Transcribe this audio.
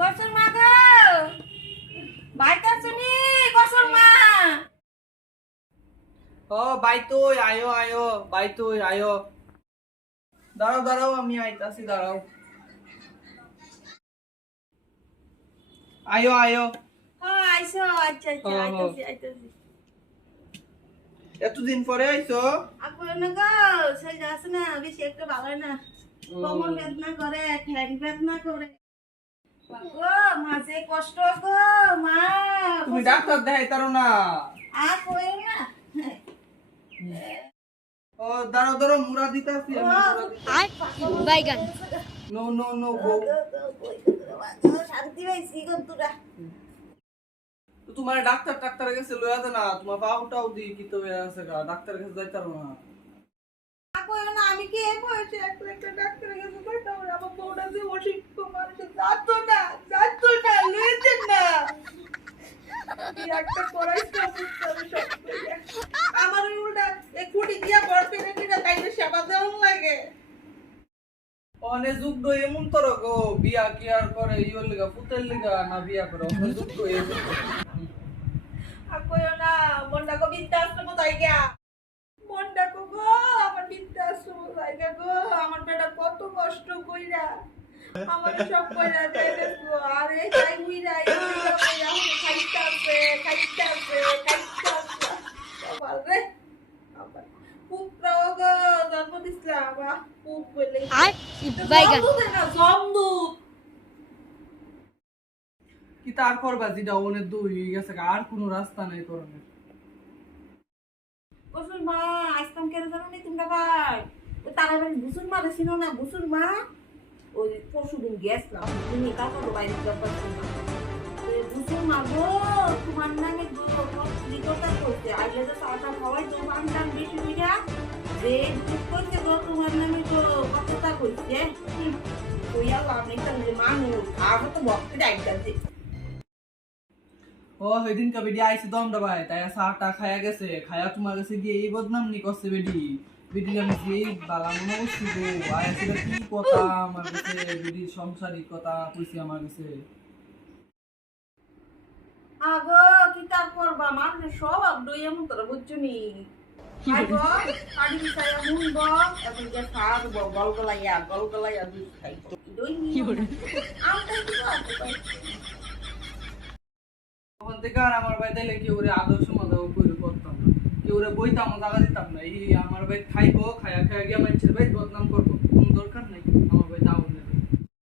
কসুর মা গো। বাইতা শুনি কসুর মা। ও আয়ো আয়ো আয়ো। দাঁড়াও দাঁড়াও আমি আইতাছি দাঁড়াও। আয়ো আয়ো। আইসো আচ্ছা আচ্ছা। আইতাছি আইতাছি। এতদিন পরে আইছো? আপু না গো সেই যাস না বেশি একটা ভালো না। কোমর বেদনা করে ঠ্যাং বেদনা করে। গো মাঝে কষ্ট গো মা। তুমি ডাক্তার দেখাইতারো না। আ কইও না। ও দাঁড়াও দাঁড়াও মুরা দিতাছি আমি বাইগান। নো নো নো গো শান্তি পাইছি গো তোরা। তোমার ডাক্তার ডাক্তারের কাছে লইয়া না তোমার পাউটাও দি কি তো আছে গা ডাক্তারের কাছে যাইতারো না। আমি কি বয়সে? একটা একটা ডাক্তারের কাছে আমার বউটা যে অসুস্থ মানুষ যাতো না যাতো না লইতে না কি একটা করাইছে অসুস্থ আমি সব কইরা। আমার ওই উল্টা এই কুটি দিয়া বড় পেরে কিনা তাইলে সেবা দেওয়ান লাগে অনে যুগ এমন তোর গো বিয়া কি আর করে ইয়োর লিগা পুতের লিগা না বিয়া করে অনে যুগ এমন কইও না, মনটা গো বৃদ্ধাশ্রম জায়গা মনটা গো গো, আমার বৃদ্ধাশ্রম জায়গা গো, আমার বেটা কত কষ্ট কইরা, আমার সব কইরা আরে যাই হইরা এই খাইতে আছে খাইতে আছে আর বাইগান জমদূত কি তার করবা যেটা অনেক দূর হয়ে গেছে আর কোনো রাস্তা নাই করণের বসুন মা আসতাম কেন জানো নি তোমরা ভাই? ওই তারা বাড়ি বুসুর মা ছিল না বুসুর মা ওই পরশু দিন গেছিলাম তুমি কাকা তো বাইরে বুসুর মা গো তোমার নামে গো করছে। আগে তো খাওয়াই বেশি যে দুধ করছে ও সেদিন বেডি আইছে দমটা ভাই তাই চাটা খায়া গেছে খায়া তোমার কাছে দিয়ে এই বদনাম নি করছে বেডি বেডি আমি যে বালা মনে করছি গো আইছে কি কথা আমার কাছে বেডি সংসারিক কথা কইছে আমার কাছে আগো কি তার করবা মানুষ সব আবডই এমন তোরা বুঝছ নি তখন থেকে আর আমার ভাই তাইলে কেউ রে আদর্শ মজা করে করতাম না। কেউ বইতাম জায়গা দিতাম না। এই আমার ভাই খাইবো খায়া খায়া গিয়া মানুষের ভাই বদনাম করব।